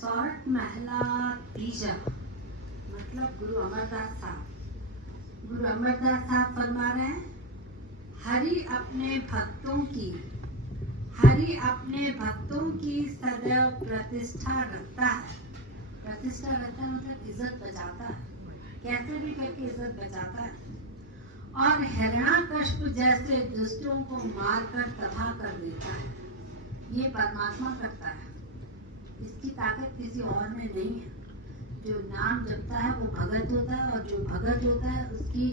सौरठ महला तीजा मतलब गुरु अमरदास साहब। गुरु अमरदास साहब फरमा रहे हैं, हरि अपने भक्तों की सदैव प्रतिष्ठा रखता है। प्रतिष्ठा रखता है मतलब इज्जत बचाता है, कैसे भी करके इज्जत बचाता है। और हिरण्यकश्यप जैसे दुष्टों को मारकर तबाह कर देता है। ये परमात्मा करता है, इसकी ताकत किसी और में नहीं है। जो नाम जपता है वो भगत होता है, और जो भगत होता है उसकी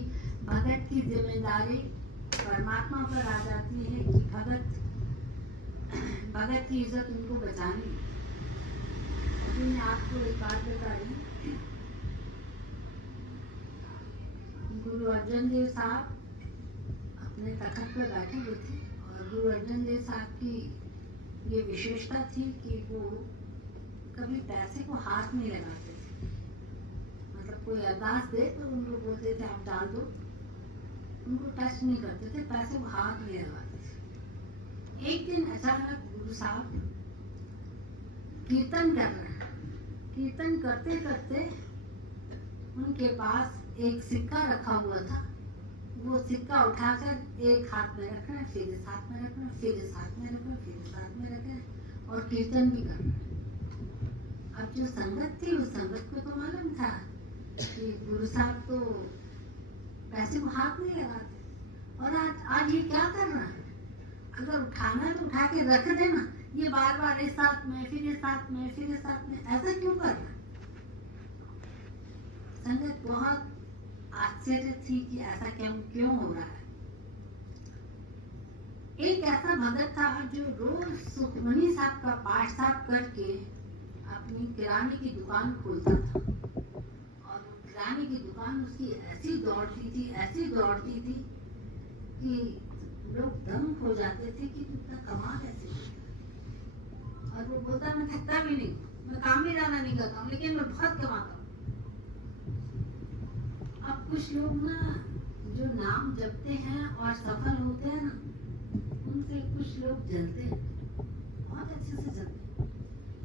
भगत की जिम्मेदारी परमात्मा पर आ जाती है कि भगत की इज्जत उनको बचानी। अभी मैं आपको एक बात बता रही हूँ। गुरु अर्जन देव साहब अपने तखत पर बैठे हुए थे, और गुरु अर्जन देव साहब की ये विशेषता थी कि वो कभी पैसे को हाथ नहीं लगाते थे। मतलब कोई अरदास दे तो उनको बोलते थे आप डाल दो, उनको टच नहीं करते थे, पैसे को हाथ नहीं लगाते थे। एक दिन अचानक गुरु साहब कीर्तन कर रहे हैं, कीर्तन करते करते उनके पास एक सिक्का रखा हुआ था। वो सिक्का उठाकर एक हाथ में रख रहे हैं, फिर इस हाथ में रख रहे हैं, फिर इस हाथ में रख रहे हैं, फिर इस हाथ में रख रहे हैं, और कीर्तन भी कर रहे हैं। अब जो संगत थी उस संगत को तो मालूम था कि गुरु साहब तो पैसे को हाथ नहीं लगाते, और आज ये क्या कर रहा है। अगर उठाना तो उठा के रख देना, ये बार बार इस हाथ में फिर इस हाथ में फिर इस हाथ में ऐसा क्यों कर रहा है। संगत बहुत आश्चर्य थी कि ऐसा क्यों हो रहा है। एक ऐसा भगत था जो रोज सुखमनी साहब का पाठ साहब करके अपनी किराने की दुकान खोलता था, और किराने की दुकान उसकी ऐसी दौड़ती थी कि लोग दंग हो जाते थे कि इतना कमा कैसे करता। और वो बोलता मैं थकता भी नहीं, मैं काम ही ज्यादा नहीं करता हूँ, लेकिन मैं बहुत कमाता हूँ। अब कुछ लोग ना जो नाम जपते हैं और सफल होते हैं ना, उनसे कुछ लोग जलते हैं, बहुत अच्छे से जलते हैं।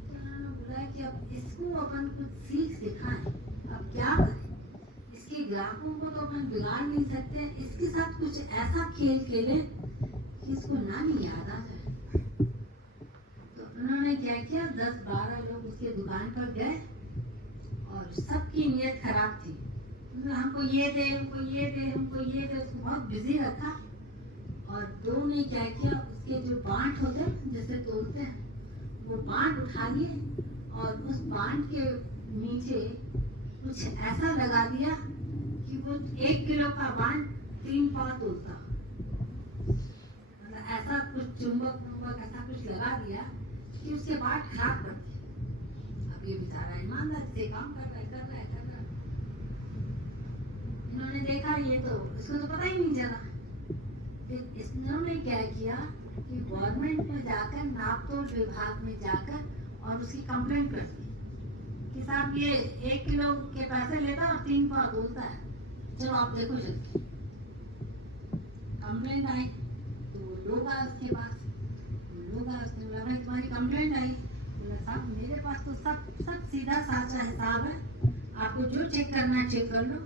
तो उन्होंने बोला कि अब इसको अपन कुछ सीख सिखाएं, अब क्या करें। इसके ग्राहकों को तो अपन बिगाड़ नहीं सकते, इसके साथ कुछ ऐसा खेल खेलें कि इसको नाम याद आ जाए। तो उन्होंने क्या किया, 10-12 लोग उसके दुकान पर गए, और सबकी नीयत खराब थी। हमको ये दे, हमको ये दे, हमको ये दे, उसको बहुत बिजी रखा। और दो ने क्या किया, उसके जो बांट होते हैं जैसे तोड़ते हैं, वो बांट उठा लिए, और उस बांट के नीचे कुछ ऐसा लगा दिया कि वो 1 किलो का बांट 3 पाव तोड़ता। मतलब ऐसा कुछ चुंबक ऐसा कुछ लगा दिया कि उसके बांट खराब कर दिए। अब ये बेचारा ईमानदार से काम कर रहा है। इन्होंने देखा ये तो इसको तो पता ही नहीं चला। फिर इन्होंने क्या किया कि गवर्नमेंट में जाकर, नापतोल विभाग में जाकर, और उसकी कंप्लेंट कर दी कि साहब ये 1 किलो के पैसे लेता और 3 पाव बोलता है, चलो आप देखो जल्दी। कंप्लेंट आई तो लोग आए उसके पास, उसने बोला भाई तुम्हारी कंप्लेंट आई। बोला साहब मेरे पास तो सब सीधा साचा हिसाब है, आपको जो चेक करना है चेक कर लो।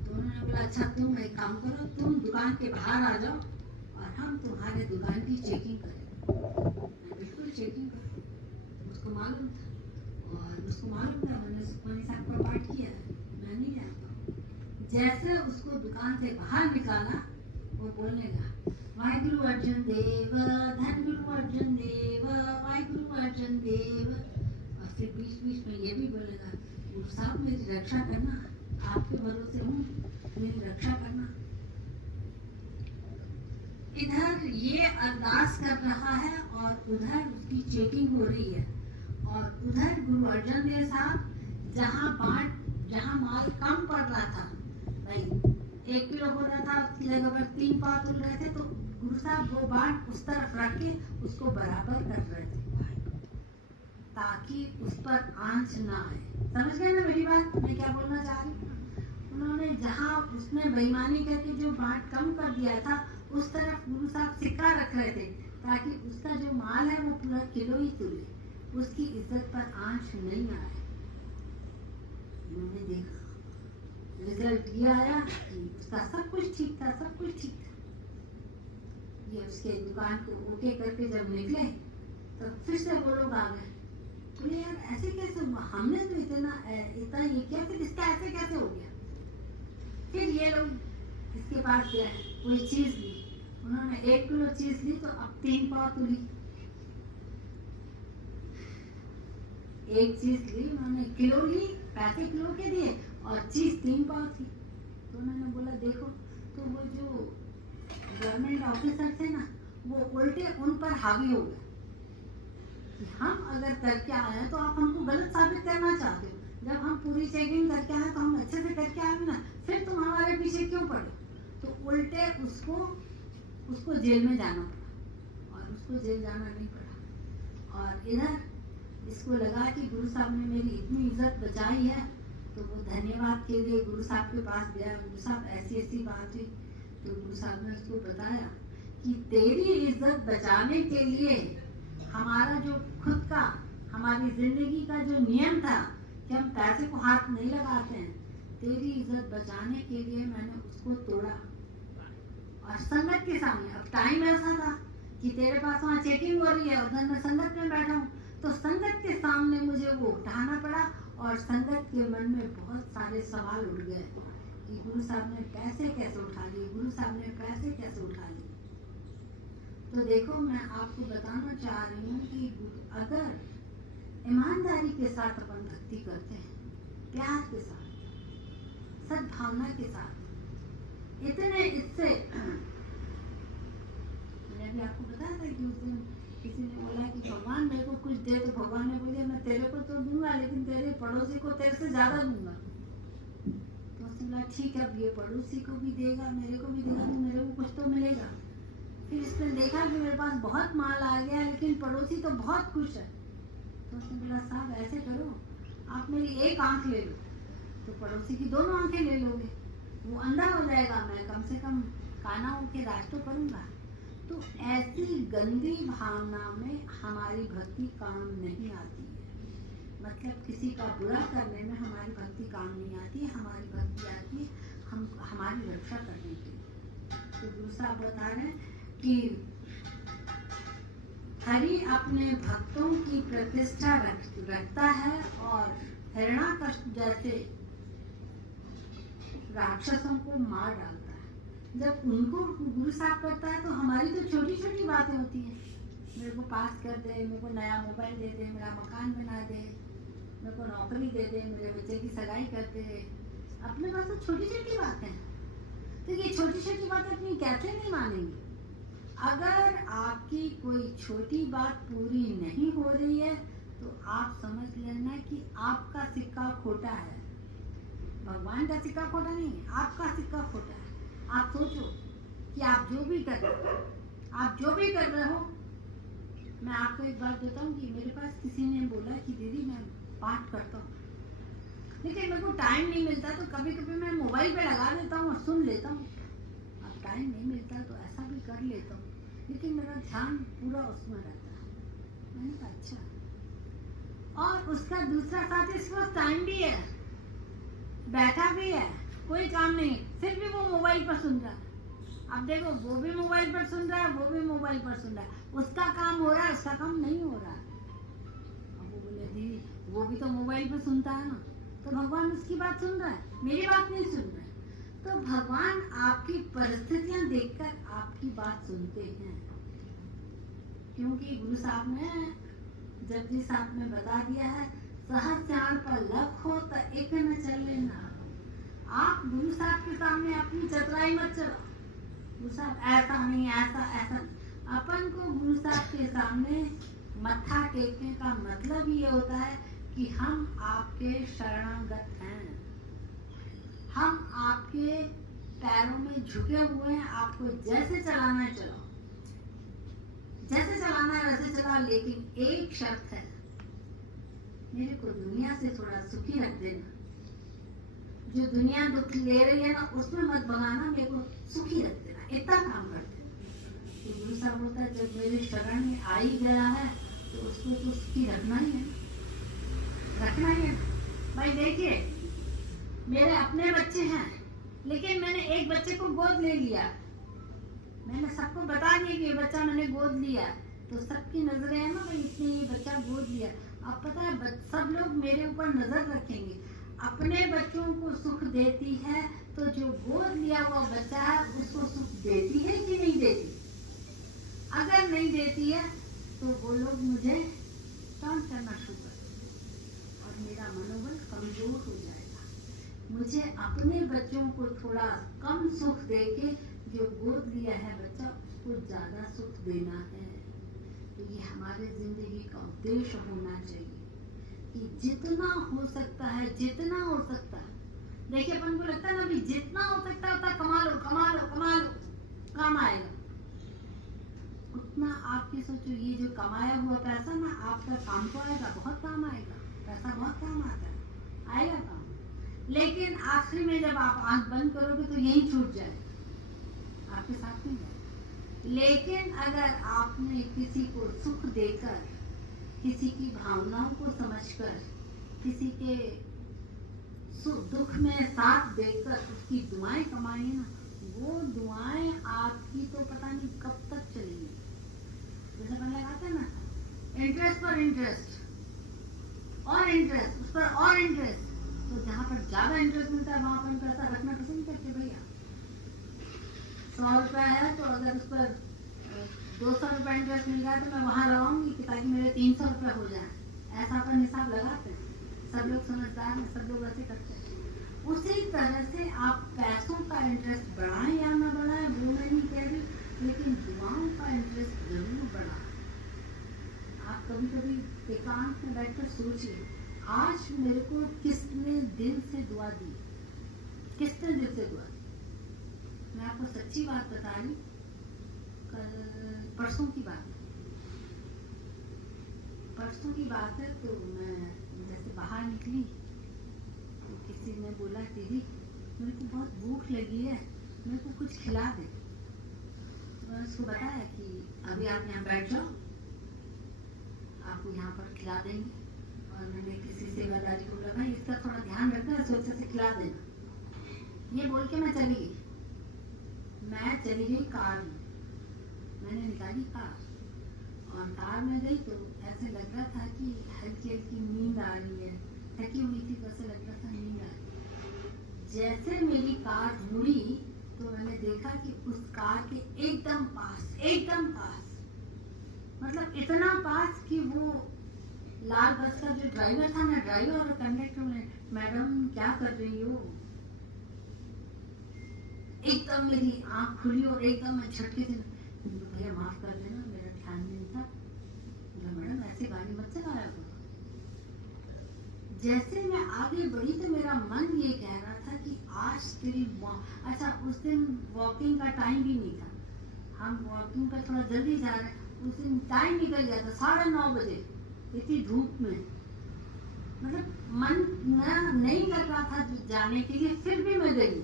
तो उन्होंने बोला अच्छा तुम एक काम करो, तुम दुकान के बाहर आ जाओ और हम तुम्हारे दुकान की चेकिंग करें। बिल्कुल चेकिंग करें, उसको मालूम था, मैंने सुखमनी साहब का पाठ किया है, मैं नहीं जानता हूँ। जैसे उसको दुकान से बाहर निकाला, वो बोलने लगा वाहिगुरु अर्जन देव, धन गुरु अर्जन देव, वाहिगुरु अर्जन देव। और फिर बीच में ये भी बोलेगा गुरु साहब मेरी रक्षा करना, आपके भरोसे हूँ, मेरी रक्षा करना। इधर ये अरदास कर रहा है और उधर उसकी चेकिंग हो रही है। और उधर गुरु अर्जन देव साहब जहाँ माल कम पड़ रहा था, भाई 1 किलो हो रहा था, उसकी जगह पर 3 पाव तुल रहे थे, तो गुरु साहब वो बाट उस तरफ रख के उसको बराबर कर रहे थे, ताकि उस पर आंच ना आए। समझ गए ना मेरी बात, मैं क्या बोलना चाह रही हूँ। उन्होंने जहाँ उसने बेईमानी करके जो बाट कम कर दिया था, उस तरफ गुरु साहब सिक्का रख रहे थे, ताकि उसका जो माल है वो पूरा किलो ही तुले। उसकी इज्जत पर आंच नहीं आए। मैंने देखा रिजल्ट ये आया कि उसका सब कुछ ठीक था, सब कुछ ठीक था। ये उसके दुकान को ओके करके जब निकले तो फिर से वो लोग आ गए, बोले यार ऐसे कैसे हुआ, हमने तो इतना ये किया, फिर इसका ऐसे कैसे हो गया। फिर ये लोग इसके पास गए, कोई चीज ली, उन्होंने 1 किलो चीज ली तो अब 3 पाव तुली। एक चीज ली उन्होंने, किलो ली, पैसे किलो के दिए और चीज 3 पाव थी। तो उन्होंने बोला देखो, तो वो जो गवर्नमेंट ऑफिसर थे ना, वो उल्टे उन पर हावी हो गए कि हम अगर करके आए हैं तो आप हमको गलत साबित करना चाहते हो। जब हम पूरी चेकिंग करके आए तो हम अच्छे से करके आए ना, फिर तुम हमारे पीछे क्यों पड़े। तो उल्टे उसको जेल में जाना पड़ा, और उसको जेल जाना नहीं पड़ा। और इधर इसको लगा कि गुरु साहब ने मेरी इतनी इज्जत बचाई है, तो वो धन्यवाद के लिए गुरु साहब के पास गया। गुरु साहब ऐसी बात हुई तो गुरु साहब ने उसको बताया कि तेरी इज्जत बचाने के लिए हमारा जो खुद का, हमारी जिंदगी का जो नियम था कि हम पैसे को हाथ नहीं लगाते हैं, तेरी इज्जत बचाने के लिए मैंने उसको तोड़ा। और संगत के सामने, अब टाइम ऐसा था कि तेरे पास वहाँ चेकिंग हो रही है, उधर मैं संगत में बैठा हूँ, तो संगत के सामने मुझे वो उठाना पड़ा। और संगत के मन में बहुत सारे सवाल उठ गए कि गुरु साहब ने पैसे कैसे उठा लिए, गुरु साहब ने पैसे कैसे उठा लिए। तो देखो, मैं आपको बताना चाह रही हूँ कि अगर ईमानदारी के साथ अपन भक्ति करते हैं, प्यार के साथ, सद्भावना के साथ, इतने इससे मैंने भी आपको बताया था कि उस दिन किसी ने बोला कि भगवान मेरे को कुछ दे, तो भगवान ने बोला मैं तेरे को तो दूंगा, लेकिन तेरे पड़ोसी को तेरे से ज्यादा दूंगा। तो उसने बोला ठीक है, अब ये पड़ोसी को भी देगा, मेरे को भी देगा, तो मेरे को कुछ तो मिलेगा। फिर इसने देखा कि मेरे पास बहुत माल आ गया, लेकिन पड़ोसी तो बहुत खुश है। तो उसने बोला साहब ऐसे करो, आप मेरी एक आंख ले लो, तो पड़ोसी की दोनों आंखें ले लोगे, वो अंधा हो जाएगा, मैं कम से कम काना होके राज तो करूंगा। तो ऐसी गंदी भावना में हमारी भक्ति काम नहीं आती है। मतलब किसी का बुरा करने में हमारी भक्ति काम नहीं आती, हमारी भक्ति आती है हम हमारी रक्षा करने के लिए। तो गुरु साहब बता रहे हैं कि हरि अपने भक्तों की प्रतिष्ठा रखता है और हिरण्याकश्यप जैसे राक्षसों को मार डालता है। जब उनको गुरु साहब करता है तो हमारी तो छोटी छोटी बातें होती हैं, मेरे को पास कर दे, मेरे को नया मोबाइल दे दे, मेरा मकान बना दे, मेरे को नौकरी दे दे, मेरे बच्चे की सगाई कर दे, अपने पास तो छोटी छोटी बातें हैं। तो ये छोटी छोटी बातें अपनी कैसे नहीं मानेंगे। अगर आपकी कोई छोटी बात पूरी नहीं हो रही है तो आप समझ लेना कि आपका सिक्का खोटा है, भगवान का सिक्का खोटा नहीं है, आपका सिक्का खोटा है। आप सोचो कि आप जो भी कर रहे हो, मैं आपको एक बात बताऊं कि मेरे पास किसी ने बोला कि दीदी मैं पाठ करता हूँ, लेकिन मेरे को टाइम नहीं मिलता, तो कभी कभी मैं मोबाइल पे लगा देता हूँ और सुन लेता हूँ। अब टाइम नहीं मिलता तो ऐसा भी कर लेता हूँ, लेकिन मेरा ध्यान पूरा उसमें रहता है। मैंने कहा अच्छा। और उसका दूसरा साथी इसके पास टाइम भी है, बैठा भी है, कोई काम नहीं, फिर भी वो मोबाइल पर सुन रहा है। अब देखो, वो भी मोबाइल पर सुन रहा है, वो भी मोबाइल पर सुन रहा है, उसका काम हो रहा है, उसका काम नहीं हो रहा है। अब वो बोले दीदी वो भी तो मोबाइल पर सुनता है ना, तो भगवान उसकी बात सुन रहा है, मेरी बात नहीं सुन रहा है। तो भगवान आपकी परिस्थितियां देखकर आपकी बात सुनते हैं, क्योंकि गुरु साहब ने, जगजी साहब ने बता दिया है, सहज ध्यान पर लख हो तो एक न चले ना। आप गुरु साहब के सामने अपनी चतुराई मत चलाओ, गुरु साहब ऐसा नहीं, ऐसा ऐसा। अपन को गुरु साहब के सामने मत्था टेकने का मतलब ये होता है कि हम आपके शरणागत हैं, हम आपके पैरों में झुके हुए हैं, आपको जैसे चलाना है चलाओ, जैसे चलाना है वैसे चलाओ, लेकिन एक शर्त है, मेरे को दुनिया से थोड़ा सुखी रख देना। जो दुनिया दुख ले रही है ना, उसमें मत भगाना, मेरे को सुखी रख देना, इतना काम करते हैं। तो गुरु साहब होता है, जब मेरे शरण में आ ही गया है तो उसको तो उसकी रखना ही है, रखना ही है। भाई देखिए, मेरे अपने बच्चे हैं, लेकिन मैंने एक बच्चे को गोद ले लिया, मैंने सबको बता दिया कि ये बच्चा मैंने गोद लिया, तो सबकी नजरें हैं ना भाई इसने ये बच्चा गोद लिया। अब पता है सब लोग मेरे ऊपर नजर रखेंगे। अपने बच्चों को सुख देती है तो जो गोद लिया हुआ बच्चा है उसको सुख देती है कि नहीं देती? अगर नहीं देती है तो वो लोग मुझे टॉन्ट करना शुरू कर देंगे और मेरा मनोबल कमजोर हो जाएगा। मुझे अपने बच्चों को थोड़ा कम सुख देके जो गोद लिया है बच्चा उसको ज्यादा सुख देना है। तो ये हमारे जिंदगी का उद्देश्य होना चाहिए कि जितना हो सकता है, जितना हो सकता है। देखिए अपन को लगता है ना भी जितना हो सकता है उतना कमा लो, कमा लो, कमा लो, काम आएगा उतना। आपकी सोचो ये जो कमाया हुआ पैसा ना आपका काम तो आएगा, बहुत काम आएगा, पैसा बहुत काम आता है, आएगा काम। लेकिन आखिरी में जब आप आंख बंद करोगे तो यही छूट जाए, आपके साथ नहीं जाए। लेकिन अगर आपने किसी को सुख देकर, किसी की भावनाओं को समझकर, किसी के दुख में साथ देकर उसकी दुआएं कमाई ना, वो दुआएं आपकी तो पता नहीं कब तक चलेंगी। जैसे अपन लगाते हैं ना, इंटरेस्ट पर इंटरेस्ट और इंटरेस्ट, उस पर और इंटरेस्ट। तो जहाँ पर ज्यादा इंटरेस्ट मिलता है वहां पर पैसा रखना पसंद करते भैया। 100 रुपया है तो अगर उस पर 200 रुपया इंटरेस्ट मिल जाए तो मैं वहां लगाऊंगी कि ताकि मेरे 300 रुपया हो जाए। ऐसा अपन हिसाब लगाते हैं, सब लोग समझदार हैं, सब लोग ऐसे करते हैं। उसी तरह से आप पैसों का इंटरेस्ट बढ़ाएं या ना बढ़ाएं वो मैं नहीं कह रही, लेकिन दुआओं का इंटरेस्ट जरूर बढ़ाएं। आप कभी कभी एकांत में बैठकर सोचिए, आज मेरे को किसने दिल से दुआ दी, किसने दिल से दुआ दी? मैं आपको सच्ची बात बता रही, कल परसों की बात है, परसों की बात है। तो मैं जैसे बाहर निकली तो किसी ने बोला दीदी मेरे को बहुत भूख लगी है, मेरे को कुछ खिला दे। मैंने उसको बताया कि अभी आप यहाँ बैठ जाओ, आपको यहाँ पर खिला देंगे। और मैंने किसी सेवादारी को बोला भाई इसका थोड़ा ध्यान रखना, सोचे से खिला देना। ये बोल के मैं चली गई। मैं चली गई कार में, मैंने निकाली कार और कार में गई तो ऐसे लग रहा था कि हल्की हल्की नींद आ रही है, थकी हुई थी, वैसे लग रहा था नींद आ रही है। जैसे मेरी कार मुड़ी तो मैंने देखा कि उस कार के एकदम पास, एकदम पास, मतलब इतना पास कि वो लाल बस का जो ड्राइवर था ना, ड्राइवर और कंडक्टर ने, मैडम क्या कर रही हो? एकदम मेरी आंख खुली और एकदम मैं झटके से, भैया माफ कर देना मेरा ध्यान नहीं था। बोला मैडम ऐसे गाड़ी मत चलाया करो। जैसे मैं आगे बढ़ी तो मेरा मन ये कह रहा था कि आज तेरी अच्छा उस दिन वॉकिंग का टाइम भी नहीं था, हम वॉकिंग पर थोड़ा जल्दी जा रहे हैं, उस दिन टाइम निकल गया था 9:30 बजे, इतनी धूप में। मतलब मन नहीं कर रहा था जाने के लिए, फिर भी मैं गई।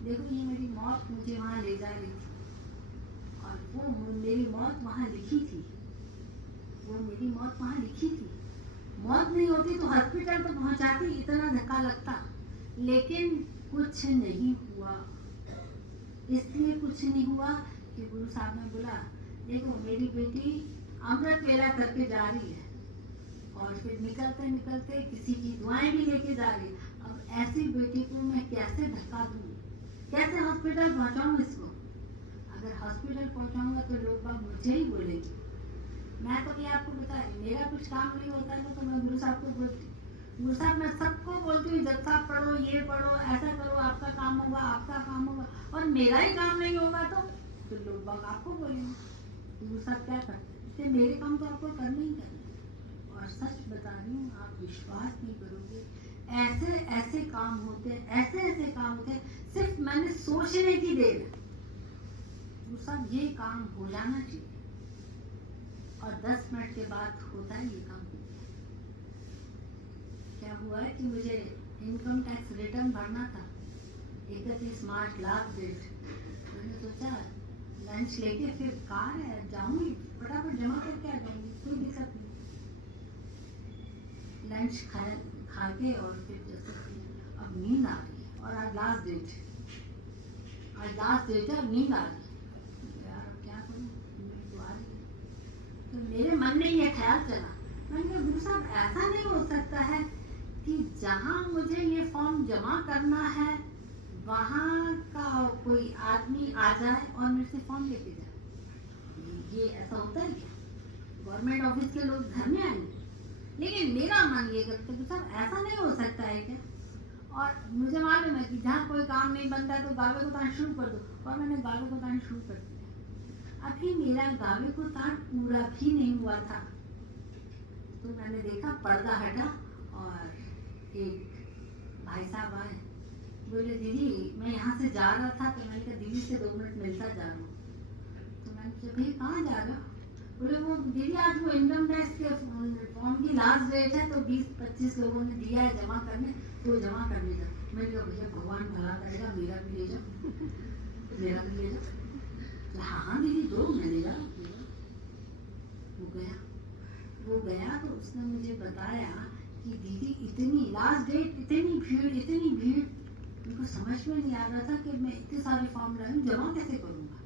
देखो ये मेरी मौत मुझे वहां ले जा रही थी और वो मेरी मौत वहां लिखी थी, वो मेरी मौत वहां लिखी थी। मौत नहीं होती तो हॉस्पिटल तो पहुंचाती, इतना धक्का लगता, लेकिन कुछ नहीं हुआ। इसलिए कुछ नहीं हुआ कि गुरु साहब ने बोला देखो मेरी बेटी अमृत वेला करके जा रही है और फिर निकलते निकलते किसी की दुआएं भी लेके जा रही है। अब ऐसी बेटी को मैं कैसे धक्का दूं, कैसे हॉस्पिटल पहुंचाऊं इसको? अगर हॉस्पिटल पहुंचाऊंगा तो लोग बाग मुझे ही बोलेंगे। मैं तो क्या आपको बता रही, मेरा कुछ काम नहीं होता है तो मैं गुरु साहब को बोलती, गुरु साहब मैं सबको बोलती हूँ जब साहब पढ़ो, ये पढ़ो, ऐसा करो, आपका काम होगा, आपका काम होगा। और मेरा ही काम नहीं होगा तो लोग बाग आपको बोलेंगे गुरु साहब क्या करते हैं। इसलिए मेरे काम तो आपको करने ही करने। और सच बता रही हूँ, आप विश्वास नहीं करोगे, ऐसे ऐसे काम होते हैं, ऐसे ऐसे काम होते हैं, सिर्फ मैंने सोचने की देर है वो सब ये काम हो जाना चाहिए और 10 मिनट के बाद होता है ये काम। क्या हुआ है कि मुझे इनकम टैक्स रिटर्न भरना था 31 मार्च लास्ट डेट। मैंने सोचा लंच लेके फिर कार है जाऊंगी, फटाफट जमा करके आ जाऊंगी, कोई दिक्कत नहीं। लंच खा के और फिर जैसे अब नींद आ रही है और आज लास्ट डेट है, अब नींद आ रही है यार, अब क्या करूँ, नींद तो आ रही है। तो मेरे मन में ये ख्याल चला, मैंने कहा गुरु साहब ऐसा नहीं हो सकता है कि जहाँ मुझे ये फॉर्म जमा करना है वहाँ का कोई आदमी आ जाए और मेरे से फॉर्म लेके जाए। ये ऐसा होता है क्या? गवर्नमेंट ऑफिस के लोग घर में आएंगे? लेकिन मेरा मन ये करता है कि सर ऐसा नहीं हो सकता है क्या? और मुझे मालूम है कि जहाँ कोई काम नहीं बनता है तो गावे को तान शुरू कर दो, और मैंने गावे को तान शुरू कर दिया। अभी मेरा गावे को तान पूरा भी नहीं हुआ था तो मैंने देखा पर्दा हटा और एक भाई साहब आए, बोले दीदी मैं यहाँ से जा रहा था, तो मैंने कहा दीदी से 2 मिनट मिलता जा रहा हूँ। तो मैंने पूछा भाई कहाँ जा रहे हो? बोले वो दीदी आज वो इनकम टैक्स के फॉर्म की लास्ट डेट है तो 20-25 लोगों ने दिया है जमा करने, तो जमा करने जा। मैंने कहा भैया भगवान भला करेगा, मेरा भी ले जाओ मेरा भी ले जाओ। हाँ हाँ दीदी दो, मैं ले जाऊँ। वो गया तो उसने मुझे बताया कि दीदी इतनी लास्ट डेट, इतनी भीड़, उनको समझ में नहीं आ रहा था कि मैं इतने सारे फॉर्म लाई हूँ, जमा कैसे करूँगा।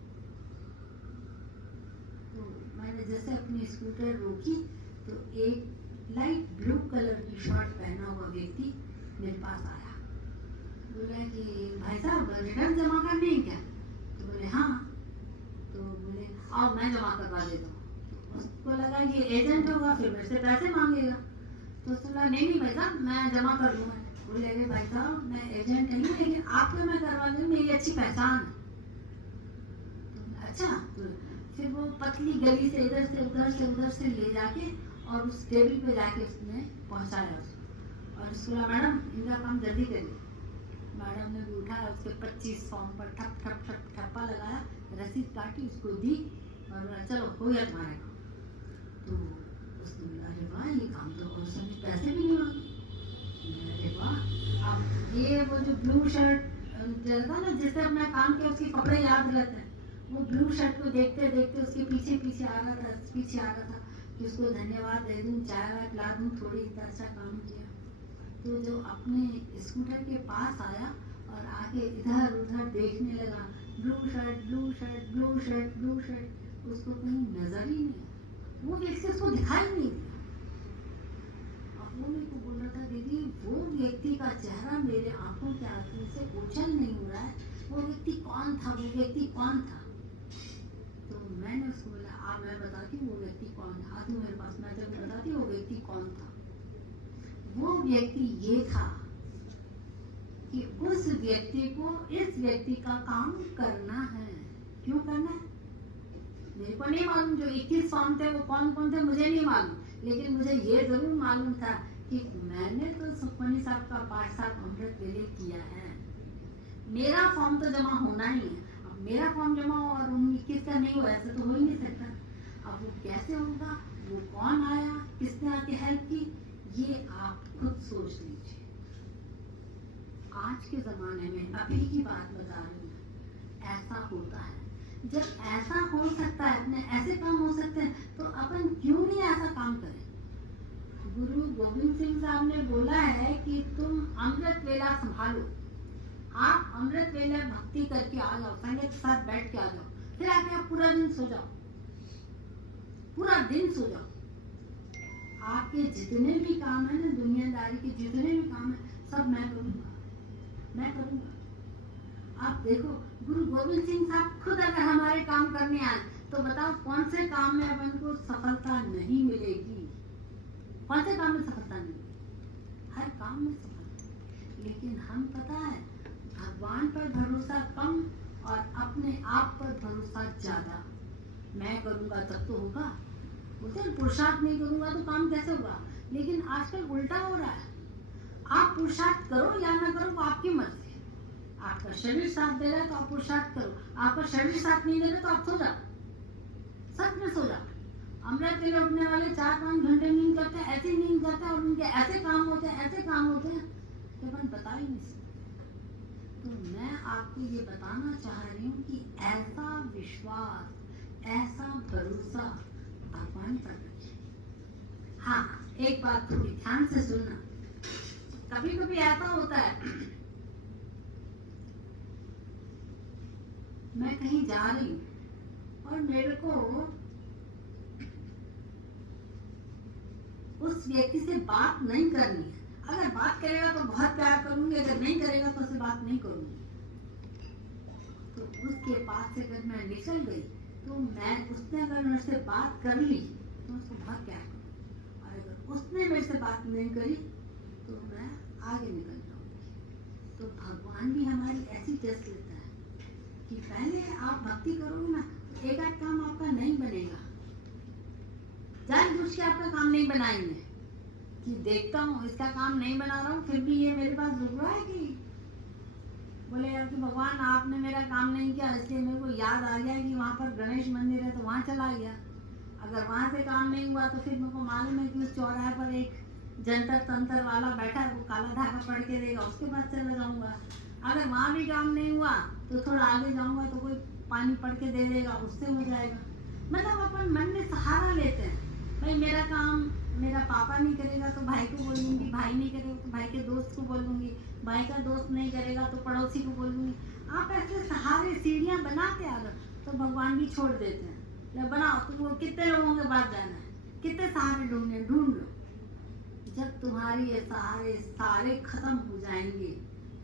तो मैंने जैसे अपनी स्कूटर रोकी तो एक लाइट ब्लू कलर की शर्ट पहना हुआ व्यक्ति मेरे पास आया, बोला कि भाई साहब रिटर्न जमा करने हैं क्या? तो बोले हाँ। तो बोले आओ मैं जमा करवा देता हूँ। उसको लगा ये एजेंट होगा, फिर मेरे से पैसे मांगेगा, तो उसने बोला नहीं भाई साहब मैं जमा कर दूंगा। बोले अरे भाई साहब मैं एजेंट नहीं हूँ, लेकिन आपको मैं करवा दूँ, मेरी अच्छी पहचान है। तो अच्छा, तो फिर वो पतली गली से इधर से उधर से ले जाके और उस टेबल पे जाके उसने पहुंचाया उसको, और उसको बोला मैडम इनका काम जल्दी करिए। मैडम ने भी उठाया, उसके 25 फॉर्म पर ठप ठप ठप ठप्पा लगाया, रसीद काटी, उसको दी और चलो हो गया तुम्हारा काम। तो उसने बोला अरे वाह ये काम तो, और उसने पैसे भी नहीं मांगे। अरे वाह, अब ये वो जो ब्लू शर्ट था ना जिससे अपना काम किया उसके कपड़े याद रहते हैं, वो ब्लू शर्ट को देखते देखते उसके पीछे आ रहा था कि उसको धन्यवाद दे दूं, चाय वाय पिला दूं, थोड़ी अच्छा काम किया। तो जो अपने स्कूटर के पास आया और आके इधर उधर देखने लगा, ब्लू शर्ट, उसको कहीं नजर ही नहीं, वो व्यक्ति उसको दिखाई नहीं दिया। अब वो मेरे को बोल रहा था दीदी वो व्यक्ति का चेहरा मेरे आंखों के आंखों से ओझल नहीं हो रहा है, वो व्यक्ति कौन था? तो मैंने उसको बोला आप मैं बताती हूँ वो व्यक्ति कौन था, आती मेरे पास, मैं जब बताती हूँ वो व्यक्ति कौन था। वो व्यक्ति ये था कि उस व्यक्ति को इस व्यक्ति का काम करना है। क्यों करना है मेरे को नहीं मालूम, जो 21 फॉर्म थे वो कौन थे मुझे नहीं मालूम, लेकिन मुझे ये जरूर मालूम था कि मैंने तो सुखमणि साहब का पाठ साहब अमृत वेले किया है, मेरा फॉर्म तो जमा होना ही है। अब मेरा फॉर्म जमा हो और 21 का नहीं हो, ऐसे तो हो ही नहीं सकता। अब वो कैसे होगा, वो कौन आया, किसने आके हेल्प की, ये आप खुद सोच लीजिए। आज के जमाने में अभी की बात बता रही हूँ, ऐसा होता है। जब ऐसा हो सकता है, अपने ऐसे काम हो सकते हैं, तो अपन क्यों नहीं ऐसा काम करें। गुरु गोविंद सिंह साहब ने बोला है कि तुम अमृत वेला संभालो, आप अमृत वेला भक्ति करके आ जाओ, संगत के साथ बैठ के आ जाओ, फिर आके आप पूरा दिन सो जाओ, आपके जितने भी काम है ना, दुनियादारी के जितने भी काम है, सब मैं करूंगा। आप देखो गुरु गोविंद सिंह साहब खुद अगर हमारे काम करने आए तो बताओ कौन से काम में अपन को सफलता नहीं मिलेगी, कौन से काम में सफलता नहीं मिलेगी, हर काम में सफलता। लेकिन हम पता है भगवान पर भरोसा कम और अपने आप पर भरोसा ज्यादा। मैं करूंगा तब तो होगा, बोलते हैं पुरुषार्थ नहीं करूंगा तो काम कैसे होगा। लेकिन आजकल उल्टा हो रहा है, आप पुरुषार्थ करो या ना करो वो आपकी मर्जी। आपका शरीर साथ दे रहा है तो आप पुरुषार्थ करो, आपका शरीर साथ नहीं दे रहा तो आप सो जाओ, सच में सो जाओ। अमृत वेले उठने वाले 4-5 घंटे नींद करते हैं, ऐसी नींद करते हैं और उनके ऐसे काम होते हैं कि अपन बता ही नहीं सकते। तो मैं आपको ये बताना चाह रही हूँ कि ऐसा विश्वास, ऐसा भरोसा भगवान पर रखिए। हाँ, एक बात थोड़ी ध्यान से सुनना। कभी कभी ऐसा होता है, मैं कहीं जा रही हूँ और मेरे को उस व्यक्ति से बात नहीं करनी है। अगर बात करेगा तो बहुत प्यार करूंगी, अगर नहीं करेगा तो उससे बात नहीं करूंगी। तो उसके पास से अगर मैं निकल गई तो उसने अगर मेरे से बात कर ली तो उसको बहुत प्यार करूँ, और अगर उसने मेरे से बात नहीं करी तो मैं आगे निकल जाऊंगी। तो भगवान भी हमारी ऐसी टेस्ट लेता है कि पहले आप भक्ति करोगे ना तो एक आध काम आपका नहीं बनेगा, जानबूझ के आपका काम नहीं बनाएंगे कि देखता हूँ इसका काम नहीं बना रहा हूँ फिर भी ये मेरे पास रुक रहा है कि बोले यार कि भगवान आपने मेरा काम नहीं किया, इसलिए मेरे को याद आ गया कि वहाँ पर गणेश मंदिर है तो वहाँ चला गया। अगर वहाँ से काम नहीं हुआ तो फिर मेरे को मालूम है कि उस चौराहे पर एक जंतर तंत्र वाला बैठा है, वो काला धागा पढ़ के देगा, उसके पास चला जाऊंगा। अगर वहाँ भी काम नहीं हुआ तो थोड़ा आगे जाऊंगा तो कोई पानी पढ़ के दे देगा, उससे हो जाएगा। मतलब अपन मन में सहारा लेते हैं, भाई मेरा काम मेरा पापा नहीं करेगा तो भाई को बोल दूंगी, भाई नहीं करेगा तो भाई के दोस्त को बोल दूंगी, भाई का दोस्त नहीं करेगा तो पड़ोसी को बोल दूंगी। आप ऐसे सहारे सीढ़ियां बनाते आ रहे तो भगवान भी छोड़ देते हैं, ले बनाओ तुम, वो कितने लोगों के पास जाना है, कितने सहारे ढूंढने, ढूंढ लो। जब तुम्हारी ये सहारे सारे खत्म हो जाएंगे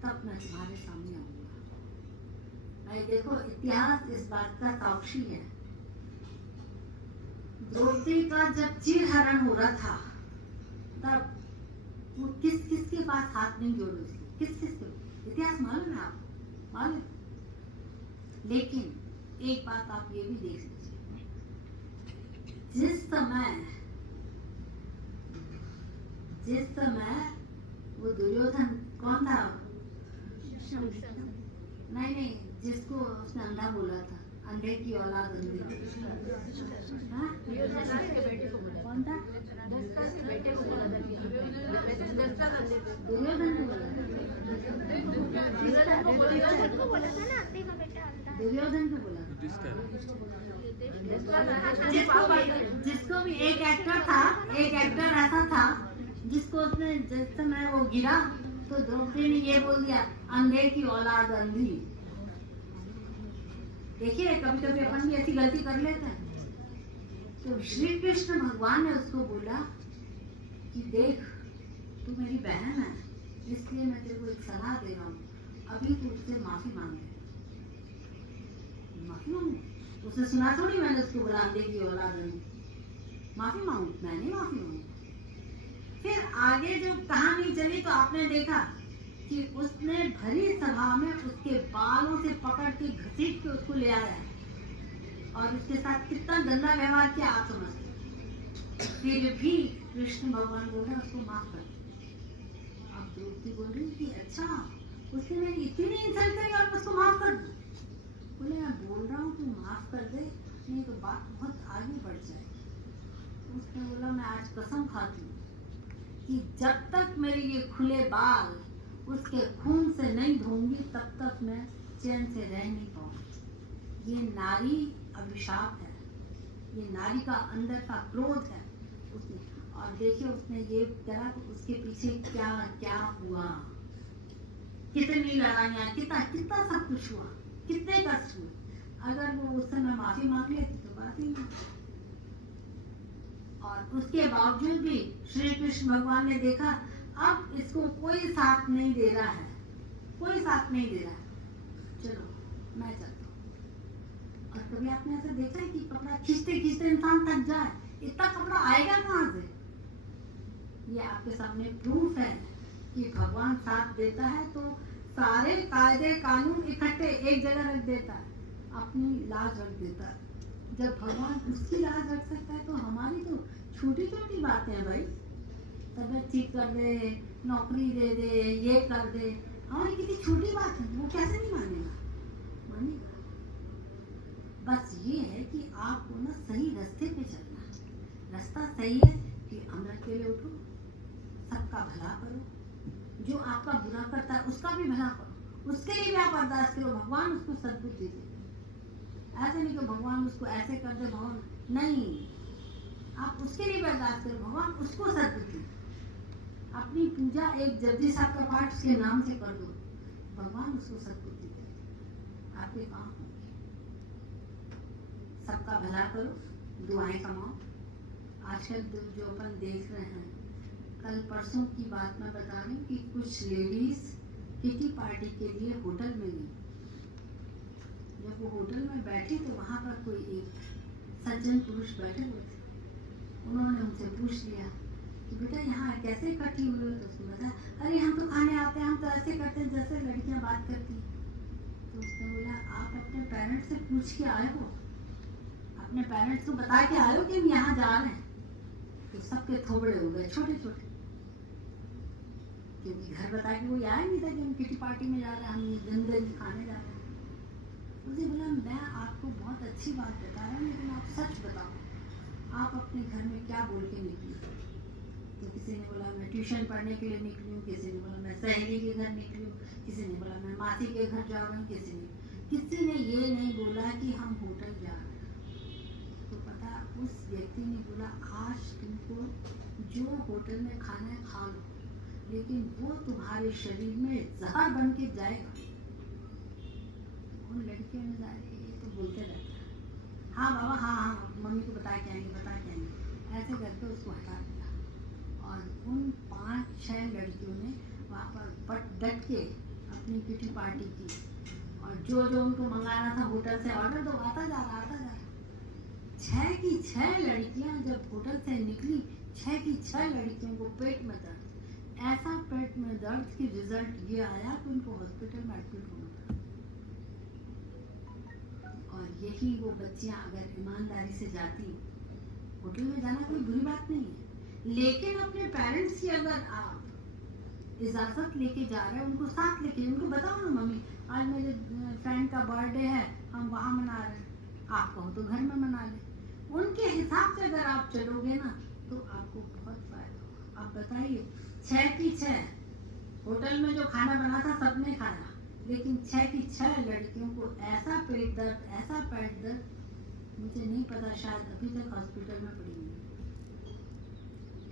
तब मैं तुम्हारे सामने आऊंगा। भाई देखो इतिहास इस बात का साक्षी है। द्रौपदी का जब चीरहरण हो रहा था तब वो किस किस के पास हाथ नहीं जोड़े उसने, किस किस के, इतिहास मालूम है आपको, मालूम। लेकिन एक बात आप ये भी देख लीजिए, जिस समय वो दुर्योधन कौन था, नहीं जिसको उसने अंधा बोला था, अंधे की औलाद अंधी, कौन था, दुर्योधन को बोला, दुर्योधन को बोला, जिसको भी एक एक्टर ऐसा था जिसको उसने जिस समय वो गिरा तो द्रौपदी ने ये बोल दिया, अंधे की औलाद अंधी। देखिए कभी कभी अपन भी ऐसी गलती कर लेते हैं। तो श्री कृष्ण भगवान ने उसको बोला कि देख तू मेरी बहन है, इसलिए मैं तेरे को एक सलाह दे रहा हूँ, अभी तू उससे माफी मांग ले। माफी मांगू? उसने सुना थोड़ी मैंने उसको बोला अंधे की औलाद अंधी, माफी मांगू? मैं नहीं माफी मांगू। फिर आगे जो कहानी चली तो आपने देखा कि उसने भरी सभा में उसके बालों से पकड़ के घसीट के उसको ले आया और उसके साथ कितना गंदा व्यवहार किया आप समझते। फिर भी कृष्ण भगवान बोल रहे उसको माफ कर। अब द्रौपदी बोल रही कि अच्छा उसने मेरी इतनी इंसल्ट करी और उसको माफ कर दूं? बोले मैं बोल रहा हूँ तू माफ कर दे, नहीं तो बात बहुत आगे बढ़ जाएगी। उसने बोला मैं आज कसम खाती हूँ कि जब तक मेरे ये खुले बाल उसके खून से नहीं धोऊंगी तब तक मैं चैन से रह नहीं पाऊंगी। ये नारी अभिशाप है, ये नारी का अंदर का क्रोध है उसने। और देखिए उसने ये करा तो उसके पीछे क्या क्या हुआ, कितनी लड़ाइयाँ, कितना सब कुछ हुआ, कितने कष्ट हुए। अगर वो उस समय माफी मांग लेती तो बात ही नहीं। और उसके बावजूद भी श्री कृष्ण भगवान ने देखा अब इसको कोई साथ नहीं दे रहा है, कोई साथ नहीं दे रहा है, चलो मैं चलता हूँ। और कभी आपने ऐसा देखा है कि कपड़ा खींचते खींचते इंसान थक जाए, इतना कपड़ा आएगा कहाँ से? ये आपके सामने प्रूफ है कि भगवान साथ देता है तो सारे कायदे कानून इकट्ठे एक जगह रख देता है, अपनी लाज रख देता है। जब भगवान उसकी लाज रख सकता है तो हमारी तो छोटी छोटी बातें हैं भाई, तबियत ठीक कर दे, नौकरी दे दे, ये कर दे, हमारी कितनी छोटी बात है, वो कैसे नहीं मानेगा? मानेगा। बस ये है कि आपको ना सही रास्ते पे चलना है। रास्ता सही है कि अमृत के लिए उठो, सबका भला करो, जो आपका बुरा करता है उसका भी भला करो, उसके लिए भी आप अरदास करो भगवान उसको सद्बुद्धि दे। ऐसे नहीं कि भगवान उसको ऐसे कर दे, भगवान नहीं, आप उसके लिए बर्दाश्त करो, भगवान उसको सद्बुद्धि। अपनी पूजा एक जपजी साहब का पाठ उसके नाम से कर दो, भगवान उसको सद्बुद्धि दे, आपके काम होंगे। सबका भला करो, दुआएं कमाओ। आजकल जो अपन देख रहे हैं, कल परसों की बात मैं बता रही हूँ कि कुछ लेडीज किटी पार्टी के लिए होटल में गई। जब वो होटल में बैठी तो वहाँ पर कोई एक सज्जन पुरुष बैठे हुए थे। उन्होंने उनसे पूछ लिया कि बेटा यहाँ कैसे इकट्ठी हुई हो? तो उसने बताया, अरे हम तो खाने आते हैं, हम तो ऐसे करते हैं जैसे लड़कियाँ बात करती। तो उसने बोला, आप अपने पेरेंट्स से पूछ के आए हो? अपने पेरेंट्स को बता के आए हो कि हम यहाँ जा रहे हैं? तो सबके थोबड़े हो गए छोटे छोटे, क्योंकि घर बता के कोई आया नहीं था कि हम किटी पार्टी में जा रहे हैं, हम गंदे खाने जा रहे हैं। मुझे बोला, मैं आपको बहुत अच्छी बात बता रहा हूँ, लेकिन आप सच बताओ, आप अपने घर में क्या बोल के निकली? तो किसी ने बोला मैं ट्यूशन पढ़ने के लिए निकली हूँ, किसी ने बोला मैं सहेली के घर निकली हूँ, किसी ने बोला मैं मासी के घर जा रहा हूँ, किसी ने ये नहीं बोला कि हम होटल जा रहे हैं। तो पता, उस व्यक्ति ने बोला, आज तुमको जो होटल में खाना है खा लो, लेकिन वो तुम्हारे शरीर में जहर बन के जाएगा। उन लड़कियों ने तो बोलते रहते हैं, हाँ बाबा, हाँ मम्मी को बता के आएंगे, ऐसे करके उसको हटा दिया। और उन 5-6 लड़कियों ने वहाँ पर डट के अपनी किटी पार्टी की, और जो उनको मंगाना था होटल से ऑर्डर दो, आता जा रहा। 6 की 6 लड़कियाँ जब होटल से निकली, 6 की 6 लड़कियों को पेट में दर्द, ऐसा पेट में दर्द की रिजल्ट ये आया कि उनको हॉस्पिटल में एडमिट होना पड़ा। और यही वो बच्चियां अगर ईमानदारी से जाती, होटल में जाना कोई बुरी बात नहीं है, लेकिन अपने पेरेंट्स की अगर आप इजाजत लेके जा रहे हैं, उनको साथ लेके, उनको बताओ ना, मम्मी आज मेरे फ्रेंड का बर्थडे है, हम वहाँ मना रहे हैं, आप कहो तो घर में मना ले। उनके हिसाब से अगर आप चलोगे ना तो आपको बहुत फायदा होगा। आप बताइए, 6 की 6 होटल में जो खाना बना था सबने खाया, लेकिन 6 की 6 लड़कियों को ऐसा पेट दर्द, ऐसा पेट दर्द, मुझे नहीं पता, शायद अभी तक हॉस्पिटल में पड़ी हुई।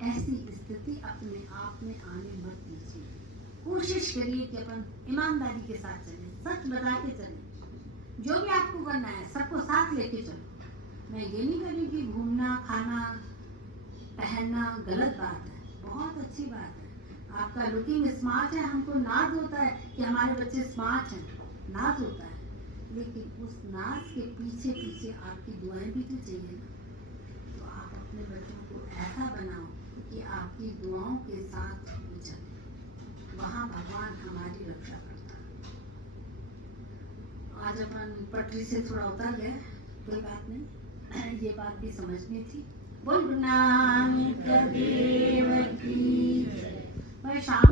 ऐसी स्थिति अपने आप में आने मत दीजिए। कोशिश करिए कि अपन ईमानदारी के साथ चलें, सच बता के चलें। जो भी आपको करना है सबको साथ लेके चलो। मैं ये नहीं कह रही कि घूमना, खाना, पहनना गलत बात है, बहुत अच्छी बात है। आपका लुकिंग स्मार्ट है, हमको नाज होता है कि हमारे बच्चे स्मार्ट हैं, नाज होता है, लेकिन उस नाज के पीछे पीछे आपकी दुआएं भी तो चाहिए ना। तो आप अपने बच्चों को ऐसा बनाओ कि आपकी दुआओं के साथ वो चले, वहाँ भगवान हमारी रक्षा करता है। आज अपन पटरी से थोड़ा उतर गए, कोई बात नहीं, ये बात भी समझनी थी। बोल गुरु नानक देव की जय। शाम